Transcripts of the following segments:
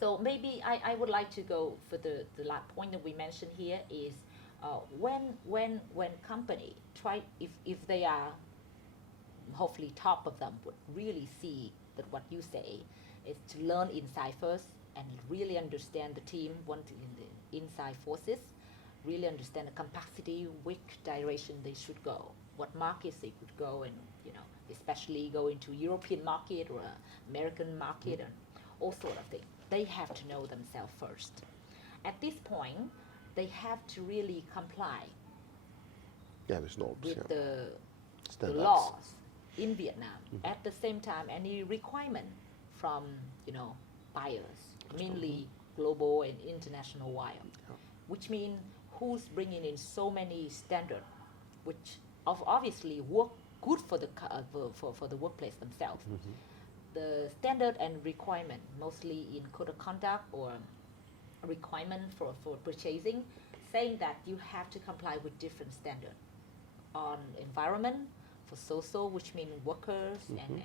So maybe I would like to go for the last point that we mentioned here is when company try, if they are, hopefully top of them would really see that what you say is to learn inside first and really understand the team, want in the inside forces, really understand the capacity, which direction they should go, what markets they could go, and especially go into European market or American market and all sort of things. They have to know themselves first. At this point, they have to really comply with norms, with the standards. laws in Vietnam. At the same time, any requirement from buyers, mainly global and international wire, which means who's bringing in so many standards, which obviously work good for the workplace themselves. The standard and requirement, mostly in code of conduct or requirement for purchasing, saying that you have to comply with different standards on environment, for social, which means workers and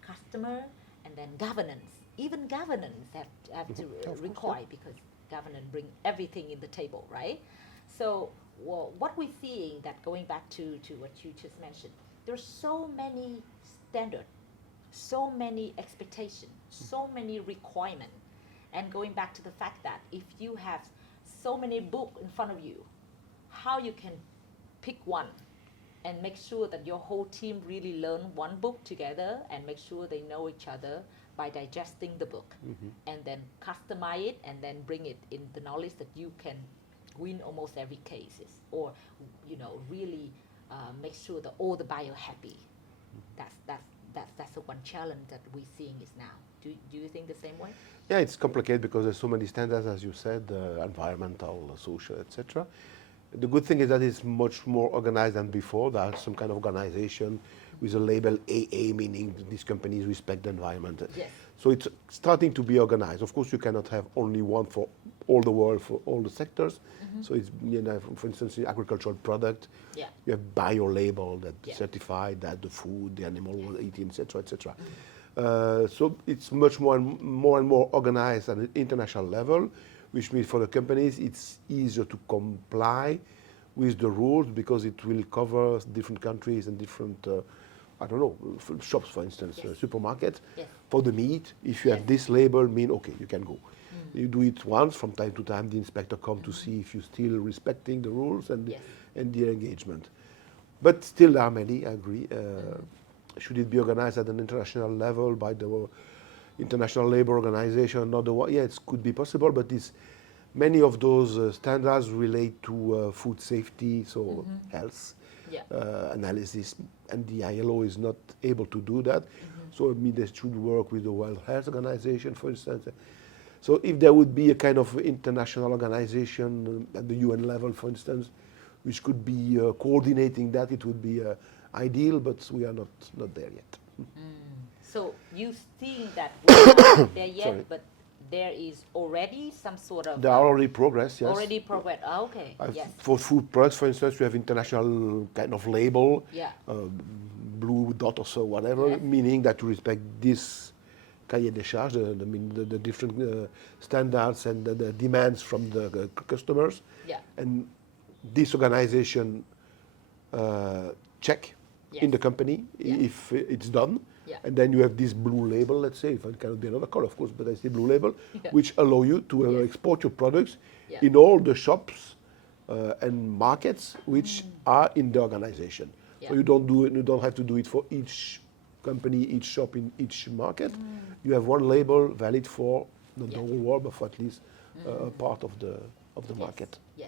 customer, and then governance. Even governance have to require, because governance bring everything in the table, right? So what we're seeing, that going back to what you just mentioned, there's so many standards, so many expectations, so many requirements. And going back to the fact that if you have so many books in front of you, how you can pick one and make sure that your whole team really learn one book together and make sure they know each other by digesting the book, and then customize it and then bring it in the knowledge that you can win almost every cases, or really make sure that all the buyer happy. That's the one challenge that we're seeing is now. Do you think the same way? Yeah, it's complicated because there's so many standards, as you said, environmental, social, etc. The good thing is that it's much more organized than before. There's some kind of organization with a label AA, meaning these companies respect the environment. Yes. So it's starting to be organized. Of course, you cannot have only one for all the world, for all the sectors. So it's, for instance, the agricultural product, you have bio label that certified that the food, the animal was eating, etc., etc. So it's much more and more organized at an international level, which means for the companies it's easier to comply with the rules because it will cover different countries and different, shops, for instance, supermarkets. For the meat, if you have this label, okay, you can go. You do it once, from time to time the inspector comes to see if you're still respecting the rules and the engagement. But still there are many, I agree. Should it be organized at an international level by the International Labour Organization? It could be possible, but many of those standards relate to food safety, so health analysis, and the ILO is not able to do that. So they should work with the World Health Organization, for instance. So if there would be a kind of international organization at the UN level, for instance, which could be coordinating that, it would be ideal, but we are not there yet. So you think that we're not there yet, but there is already some sort of... There are already progress, yes. Already progress, okay, yes. For food products, for instance, we have international kind of label, blue dot or so, whatever, meaning that you respect this cahier des charges, the different standards and the demands from the customers. And this organization check in the company if it's done. And then you have this blue label, let's say, if it cannot be another color, of course, but I say blue label, which allow you to export your products in all the shops and markets which are in the organization. So you don't have to do it for each company, each shop in each market. You have one label valid for not the whole world, but for at least part of the market. Yes.